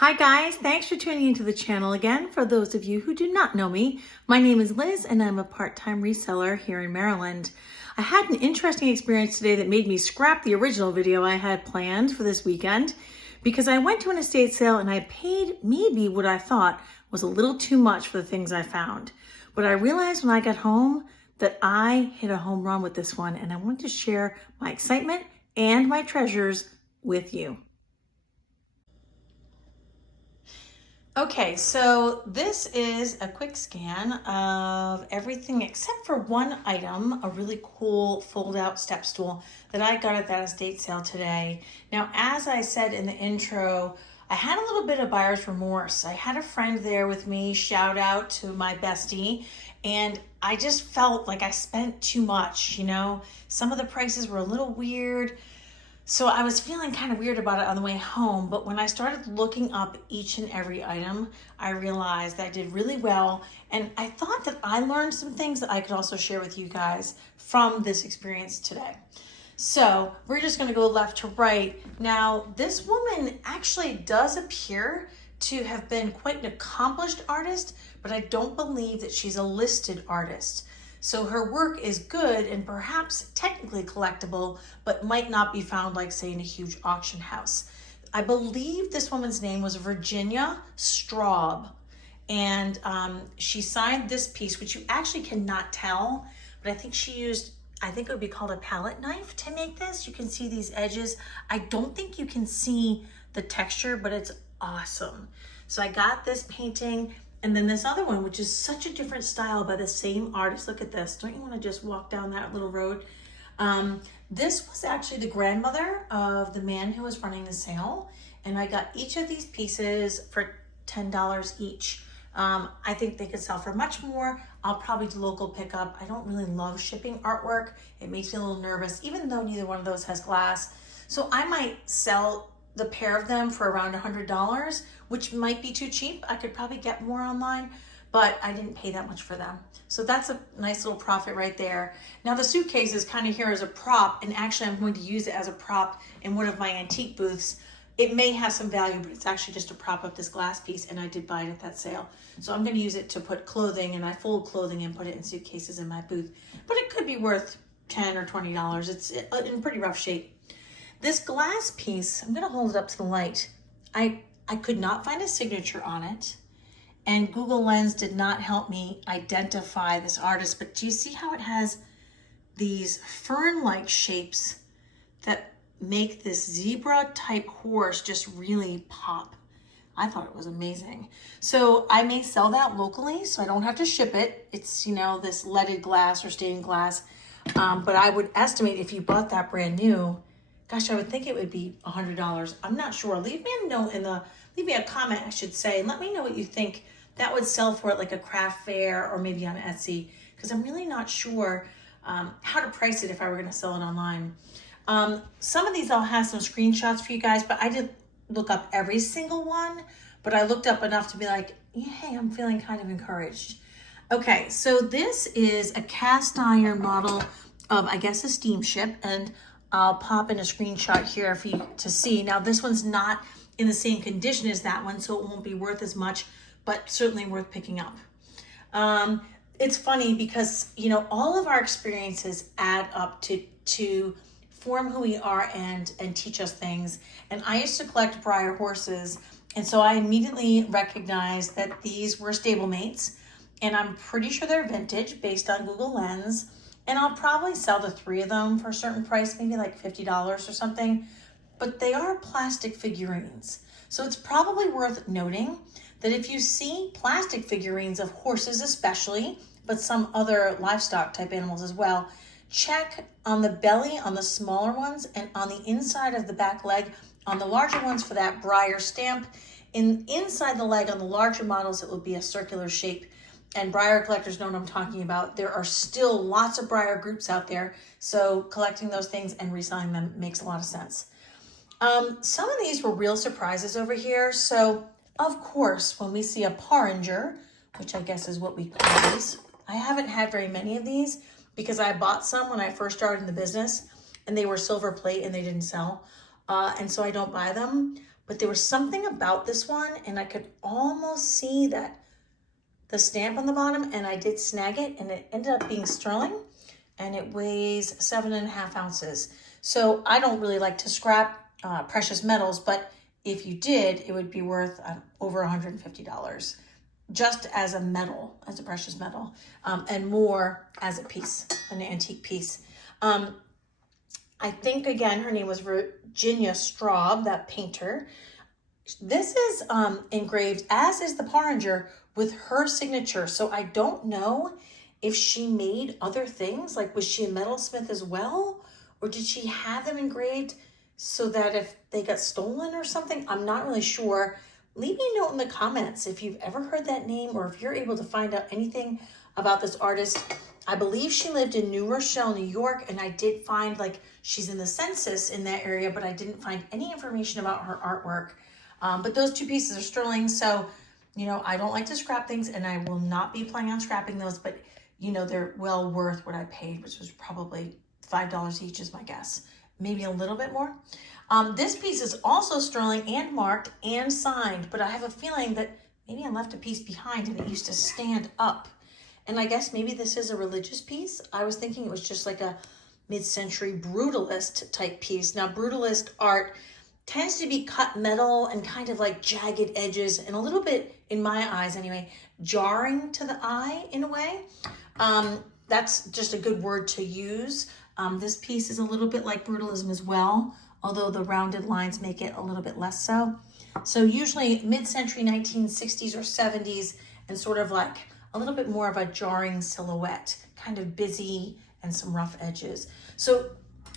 Hi guys, thanks for tuning into the channel again. For those of you who do not know me, my name is Liz and I'm a part-time reseller here in Maryland. I had an interesting experience today that made me scrap the original video I had planned for this weekend because I went to an estate sale and I paid maybe what I thought was a little too much for the things I found. But I realized when I got home that I hit a home run with this one, and I want to share my excitement and my treasures with you. Okay, so this is a quick scan of everything except for one item, a really cool fold-out step stool that I got at that estate sale today. Now, as I said in the intro, I had a little bit of buyer's remorse. I had a friend there with me, shout out to my bestie, and I just felt like I spent too much, Some of the prices were a little weird. So I was feeling kind of weird about it on the way home, but when I started looking up each and every item, I realized that I did really well, and I thought that I learned some things that I could also share with you guys from this experience today. So we're just going to go left to right. Now, this woman actually does appear to have been quite an accomplished artist, but I don't believe that she's a listed artist. So her work is good and perhaps technically collectible, but might not be found, like, say, in a huge auction house. I believe this woman's name was Virginia Straub, and she signed this piece, which you actually cannot tell, but I think she used, I think it would be called a palette knife to make this. You can see these edges. I don't think you can see the texture, but it's awesome. So I got this painting. And then this other one, which is such a different style by the same artist. Look at this. Don't you want to just walk down that little road? This was actually the grandmother of the man who was running the sale. And I got each of these pieces for $10 each. I think they could sell for much more. I'll probably do local pickup. I don't really love shipping artwork. It makes me a little nervous, even though neither one of those has glass. So I might sell the pair of them for around $100, which might be too cheap. I could probably get more online, but I didn't pay that much for them. So that's a nice little profit right there. Now the suitcase is kind of here as a prop, and actually I'm going to use it as a prop in one of my antique booths. It may have some value, but it's actually just to prop up this glass piece, and I did buy it at that sale. So I'm going to use it to put clothing, and I fold clothing and put it in suitcases in my booth. But it could be worth $10 or $20. It's in pretty rough shape. This glass piece, I'm gonna hold it up to the light. I could not find a signature on it, and Google Lens did not help me identify this artist, but do you see how it has these fern-like shapes that make this zebra type horse just really pop? I thought it was amazing. So I may sell that locally, so I don't have to ship it. It's, this leaded glass or stained glass, but I would estimate if you bought that brand new, gosh, I would think it would be $100. I'm not sure. Leave me a note leave me a comment, I should say, and let me know what you think that would sell for at like a craft fair or maybe on Etsy, because I'm really not sure how to price it if I were going to sell it online. Some of these I'll have some screenshots for you guys, but I didn't look up every single one, but I looked up enough to be like, hey, I'm feeling kind of encouraged. Okay, so this is a cast iron model of, I guess, a steamship, and I'll pop in a screenshot here for you to see. Now, this one's not in the same condition as that one, so it won't be worth as much, but certainly worth picking up. It's funny because, all of our experiences add up to form who we are and teach us things. And I used to collect Breyer horses, and so I immediately recognized that these were stablemates, and I'm pretty sure they're vintage based on Google Lens. And I'll probably sell the 3 of them for a certain price, maybe like $50 or something, but they are plastic figurines. So it's probably worth noting that if you see plastic figurines of horses especially, but some other livestock type animals as well, check on the belly on the smaller ones and on the inside of the back leg on the larger ones for that Breyer stamp. Inside the leg on the larger models, it will be a circular shape. And Breyer collectors know what I'm talking about. There are still lots of Breyer groups out there, so collecting those things and reselling them makes a lot of sense. Some of these were real surprises over here. So, of course, when we see a porringer, which I guess is what we call these, I haven't had very many of these because I bought some when I first started in the business, and they were silver plate and they didn't sell, and so I don't buy them. but there was something about this one, and I could almost see that the stamp on the bottom, and I did snag it, and it ended up being sterling, and it weighs 7.5 ounces. So I don't really like to scrap precious metals, but if you did, it would be worth over $150 just as a metal, as a precious metal, and more as a piece, an antique piece. I think, again, her name was Virginia Straub, that painter. This is engraved, as is the Porringer, with her signature. So I don't know if she made other things, like was she a metalsmith as well? Or did she have them engraved so that if they got stolen or something? I'm not really sure. Leave me a note in the comments if you've ever heard that name, or if you're able to find out anything about this artist. I believe she lived in New Rochelle, New York, and I did find, like, she's in the census in that area, but I didn't find any information about her artwork. But those two pieces are sterling, so, you know, I don't like to scrap things, and I will not be planning on scrapping those, but, you know, they're well worth what I paid, which was probably $5 each is my guess. Maybe a little bit more. This piece is also sterling and marked and signed, but I have a feeling that maybe I left a piece behind and it used to stand up. And I guess maybe this is a religious piece. I was thinking it was just like a mid-century brutalist type piece. Now, brutalist art tends to be cut metal and kind of like jagged edges and a little bit, in my eyes anyway, jarring to the eye in a way. That's just a good word to use. This piece is a little bit like brutalism as well, although the rounded lines make it a little bit less so. So usually mid-century 1960s or 70s, and sort of like a little bit more of a jarring silhouette, kind of busy and some rough edges. So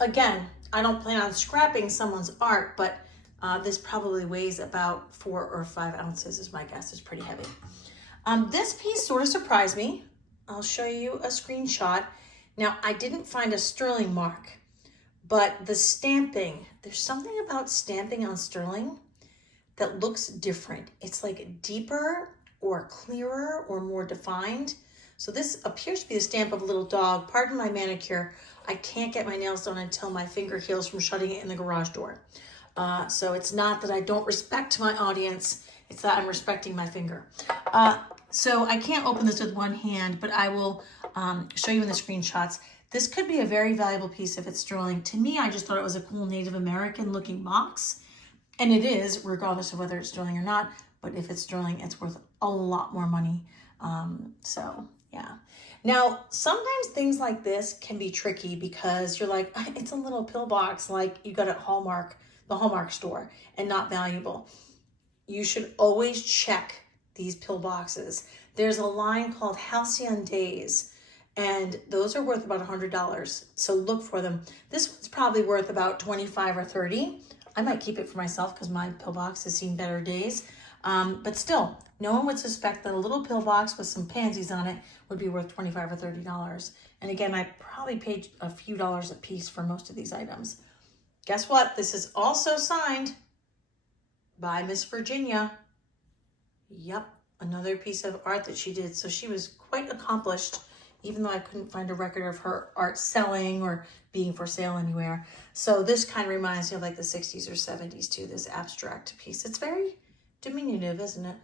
again, I don't plan on scrapping someone's art, but this probably weighs about 4 or 5 ounces is my guess. It's pretty heavy. This piece sort of surprised me. I'll show you a screenshot. Now, I didn't find a sterling mark, but the stamping, there's something about stamping on sterling that looks different. It's like deeper or clearer or more defined. So this appears to be the stamp of a little dog. Pardon my manicure. I can't get my nails done until my finger heals from shutting it in the garage door. So it's not that I don't respect my audience, it's that I'm respecting my finger. So I can't open this with one hand, but I will show you in the screenshots. This could be a very valuable piece if it's sterling. To me, I just thought it was a cool Native American looking box. And it is, regardless of whether it's sterling or not. But if it's sterling, it's worth a lot more money. So yeah. Now, sometimes things like this can be tricky because you're like, it's a little pill box like you got at Hallmark, the Hallmark store, and not valuable. You should always check these pill boxes. There's a line called Halcyon Days, and those are worth about $100. So look for them. This one's probably worth about 25 or 30. I might keep it for myself because my pill box has seen better days. But still, no one would suspect that a little pill box with some pansies on it would be worth $25 or $30. And again, I probably paid a few dollars a piece for most of these items. Guess what? This is also signed by Miss Virginia. Yep, another piece of art that she did. So she was quite accomplished, even though I couldn't find a record of her art selling or being for sale anywhere. So this kind of reminds me of like the 60s or 70s too, this abstract piece. It's very diminutive, isn't it?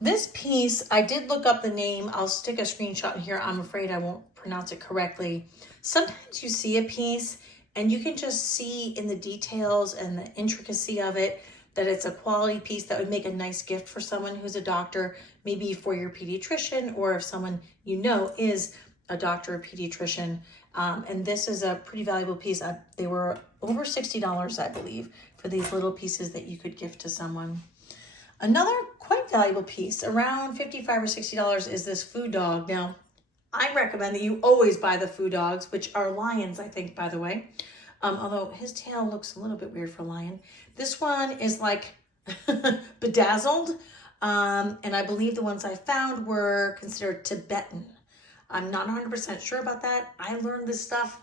This piece, I did look up the name. I'll stick a screenshot in here. I'm afraid I won't pronounce it correctly. Sometimes you see a piece and you can just see in the details and the intricacy of it that it's a quality piece that would make a nice gift for someone who's a doctor, maybe for your pediatrician, or if someone you know is a doctor or pediatrician. And this is a pretty valuable piece. They were over $60, I believe, for these little pieces that you could gift to someone. Another quite valuable piece, around $55 or $60, is this food dog. Now, I recommend that you always buy the food dogs, which are lions, I think, by the way. Although his tail looks a little bit weird for a lion. This one is like bedazzled. And I believe the ones I found were considered Tibetan. I'm not 100% sure about that. I learned this stuff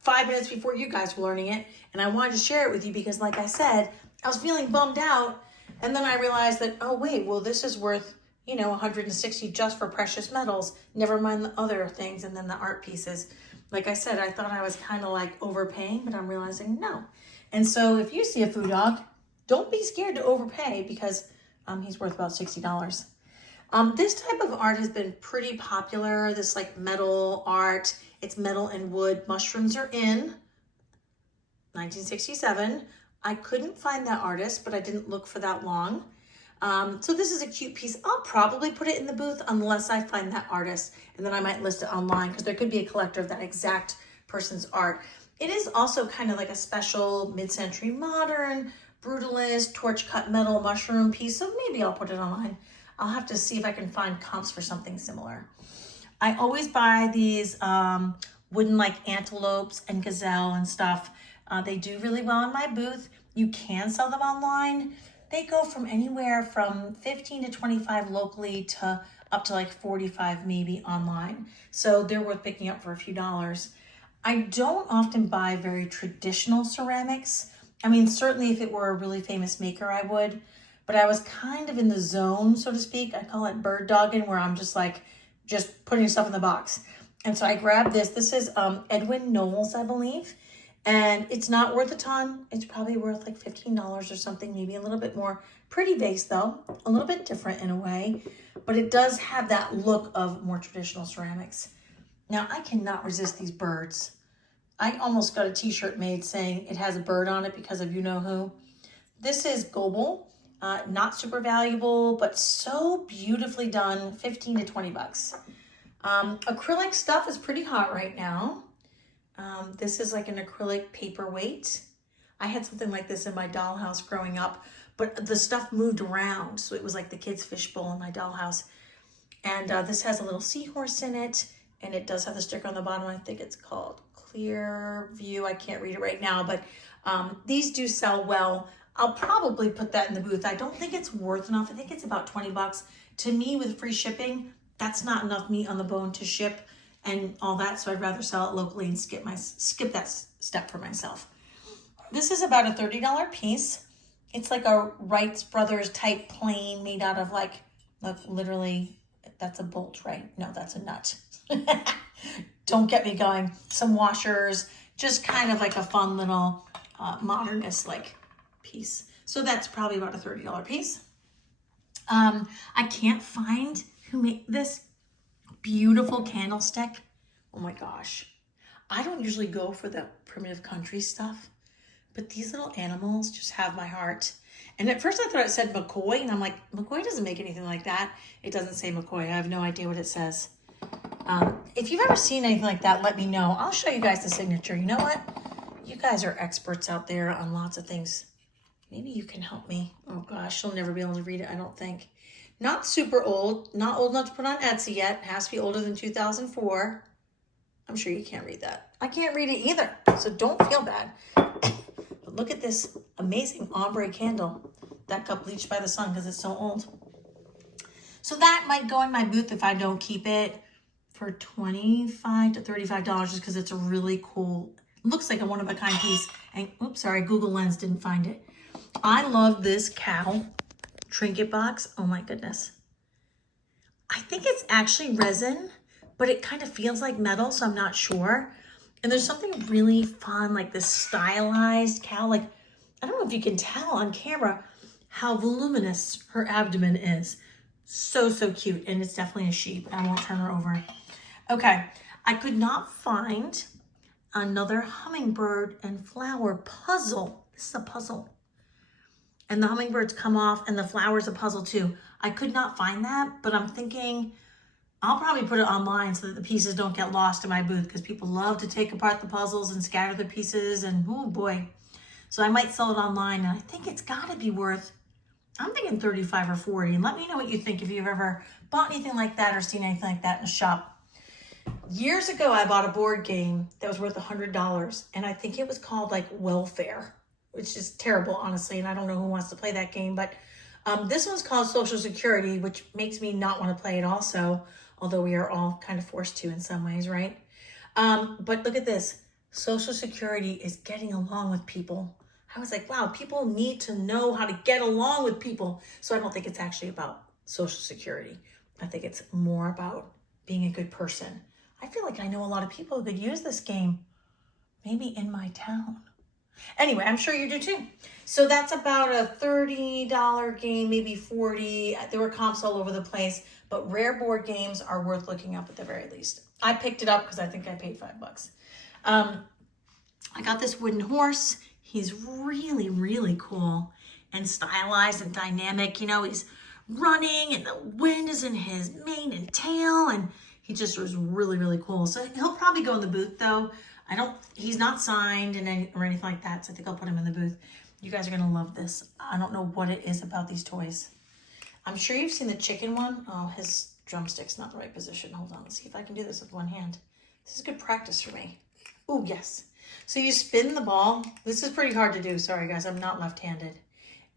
5 minutes before you guys were learning it. And I wanted to share it with you because, like I said, I was feeling bummed out. And then I realized that, oh, wait, well, this is worth, you know, $160 just for precious metals. Never mind the other things and then the art pieces. Like I said, I thought I was kind of like overpaying, but I'm realizing no. And so if you see a food dog, don't be scared to overpay because he's worth about $60. This type of art has been pretty popular. This like metal art. It's metal and wood. Mushrooms are in 1967. I couldn't find that artist, but I didn't look for that long. So this is a cute piece. I'll probably put it in the booth unless I find that artist, and then I might list it online because there could be a collector of that exact person's art. It is also kind of like a special mid-century modern, brutalist, torch cut metal mushroom piece, so maybe I'll put it online. I'll have to see if I can find comps for something similar. I always buy these wooden like antelopes and gazelle and stuff. They do really well in my booth. You can sell them online. They go from anywhere from 15 to 25 locally to up to like 45 maybe online. So they're worth picking up for a few dollars. I don't often buy very traditional ceramics. I mean, certainly if it were a really famous maker, I would, but I was kind of in the zone, so to speak. I call it bird dogging, where I'm just putting stuff in the box. And so I grabbed this. This is Edwin Knowles, I believe. And it's not worth a ton. It's probably worth like $15 or something, maybe a little bit more. Pretty base though, a little bit different in a way, but it does have that look of more traditional ceramics. Now I cannot resist these birds. I almost got a t-shirt made saying it has a bird on it because of you know who. This is Goble, not super valuable, but so beautifully done, 15 to 20 bucks. Acrylic stuff is pretty hot right now. This is like an acrylic paperweight. I had something like this in my dollhouse growing up, but the stuff moved around. So it was like the kids' fishbowl in my dollhouse. And this has a little seahorse in it, and it does have the sticker on the bottom. I think it's called Clear View. I can't read it right now, but these do sell well. I'll probably put that in the booth. I don't think it's worth enough. I think it's about 20 bucks. To me, with free shipping, that's not enough meat on the bone to ship and all that, so I'd rather sell it locally and skip that step for myself. This is about a $30 piece. It's like a Wright Brothers type plane made out of like, look, literally, that's a bolt, right? No, that's a nut. Don't get me going. Some washers, just kind of like a fun little modernist like piece. So that's probably about a $30 piece. I can't find who made this beautiful candlestick. Oh my gosh. I don't usually go for the primitive country stuff, but these little animals just have my heart. And at first I thought it said McCoy, and I'm like, McCoy doesn't make anything like that. It doesn't say McCoy. I have no idea what it says. If you've ever seen anything like that, let me know. I'll show you guys the signature. You know what? You guys are experts out there on lots of things. Maybe you can help me. Oh gosh, she'll never be able to read it, I don't think. Not super old, not old enough to put on Etsy yet. It has to be older than 2004. I'm sure you can't read that. I can't read it either, so don't feel bad. But look at this amazing ombre candle that got bleached by the sun because it's so old. So that might go in my booth if I don't keep it for $25 to $35 just because it's a really cool, looks like a one-of-a-kind piece. And oops, sorry, Google Lens didn't find it. I love this cow trinket box. Oh my goodness. I think it's actually resin, but it kind of feels like metal, so I'm not sure. And there's something really fun, like this stylized cow. Like, I don't know if you can tell on camera how voluminous her abdomen is. So, so cute. And it's definitely a sheep. I won't turn her over. Okay. I could not find another hummingbird and flower puzzle. This is a puzzle. And the hummingbirds come off and the flower's a puzzle too. I could not find that, but I'm thinking I'll probably put it online so that the pieces don't get lost in my booth because people love to take apart the puzzles and scatter the pieces and oh boy. So I might sell it online and I think it's gotta be worth, I'm thinking 35 or 40. And let me know what you think if you've ever bought anything like that or seen anything like that in a shop. Years ago, I bought a board game that was worth $100 and I think it was called like Welfare, which is terrible, honestly, and I don't know who wants to play that game, but this one's called Social Security, which makes me not want to play it also, although we are all kind of forced to in some ways, right? But look at this. Social Security is getting along with people. I was like, wow, people need to know how to get along with people. So I don't think it's actually about Social Security. I think it's more about being a good person. I feel like I know a lot of people who could use this game, maybe in my town. Anyway, I'm sure you do too. So that's about a $30 game, maybe 40. There were comps all over the place, but rare board games are worth looking up at the very least. I picked it up because I think I paid $5. I got this wooden horse. He's really, really cool and stylized and dynamic. You know, he's running and the wind is in his mane and tail, and he just was really, really cool. So he'll probably go in the booth though. He's not signed or anything like that, so I think I'll put him in the booth. You guys are gonna love this. I don't know what it is about these toys. I'm sure you've seen the chicken one. Oh, his drumstick's not the right position. Hold on, let's see if I can do this with one hand. This is good practice for me. Oh, yes. So you spin the ball. This is pretty hard to do. Sorry, guys, I'm not left-handed.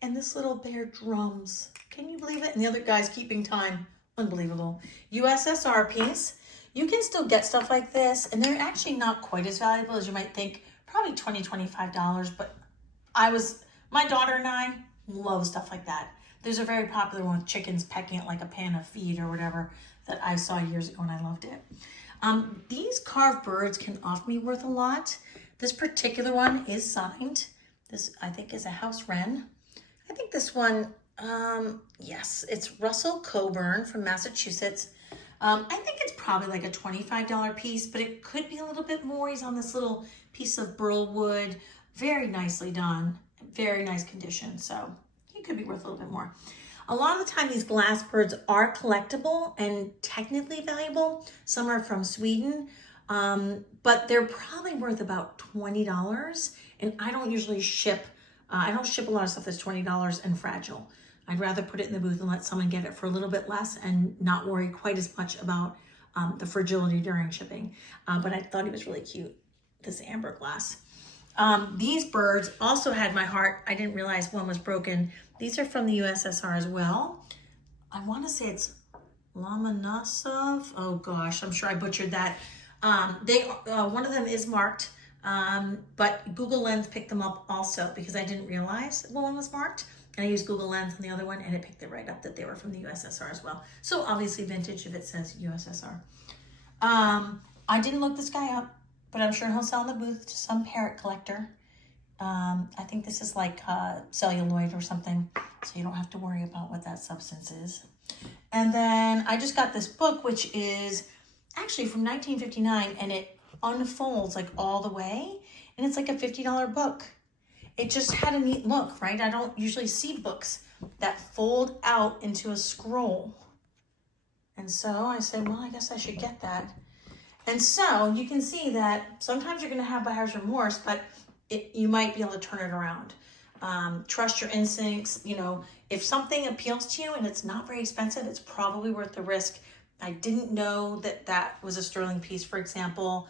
And this little bear drums. Can you believe it? And the other guy's keeping time. Unbelievable. USSR piece. You can still get stuff like this, and they're actually not quite as valuable as you might think. Probably $20, $25, but my daughter and I love stuff like that. There's a very popular one with chickens pecking at like a pan of feed or whatever that I saw years ago and I loved it. These carved birds can often be worth a lot. This particular one is signed. This, I think, is a house wren. I think this one, yes, it's Russell Coburn from Massachusetts. I think it's probably like a $25 piece, but it could be a little bit more. He's on this little piece of burl wood. Very nicely done. Very nice condition. So he could be worth a little bit more. A lot of the time, these glass birds are collectible and technically valuable. Some are from Sweden, but they're probably worth about $20. And I don't usually ship, I don't ship a lot of stuff that's $20 and fragile. I'd rather put it in the booth and let someone get it for a little bit less and not worry quite as much about the fragility during shipping. But I thought he was really cute, this amber glass. These birds also had my heart. I didn't realize one was broken. These are from the USSR as well. I want to say it's Lomonosov. Oh gosh, I'm sure I butchered that. One of them is marked, but Google Lens picked them up also because I didn't realize one was marked. And I used Google Lens on the other one and it picked it right up that they were from the USSR as well. So obviously vintage if it says USSR. I didn't look this guy up, but I'm sure he'll sell in the booth to some parrot collector. I think this is like celluloid or something, so you don't have to worry about what that substance is. And then I just got this book, which is actually from 1959, and it unfolds like all the way, and it's like a $50 book. It just had a neat look, right? I don't usually see books that fold out into a scroll. And so I said, well, I guess I should get that. And so you can see that sometimes you're going to have buyer's remorse, but you might be able to turn it around. Trust your instincts. You know, if something appeals to you and it's not very expensive, it's probably worth the risk. I didn't know that that was a sterling piece, for example.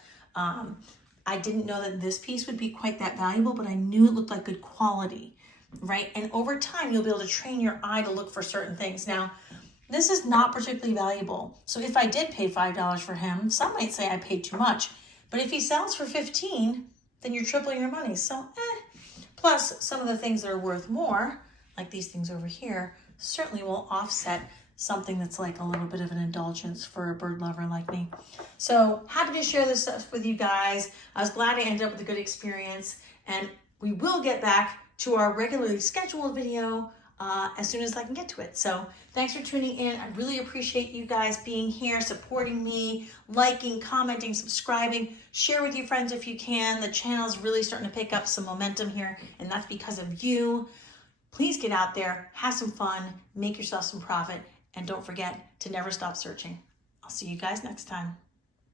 I didn't know that this piece would be quite that valuable, but I knew it looked like good quality, right? And over time, you'll be able to train your eye to look for certain things. Now, this is not particularly valuable. So if I did pay $5 for him, some might say I paid too much. But if he sells for $15, then you're tripling your money. So, Plus, some of the things that are worth more, like these things over here, certainly will offset something that's like a little bit of an indulgence for a bird lover like me. So happy to share this stuff with you guys. I was glad I ended up with a good experience, and we will get back to our regularly scheduled video as soon as I can get to it. So thanks for tuning in. I really appreciate you guys being here, supporting me, liking, commenting, subscribing. Share with your friends if you can. The channel's really starting to pick up some momentum here, and that's because of you. Please get out there, have some fun, make yourself some profit, and don't forget to never stop searching. I'll see you guys next time.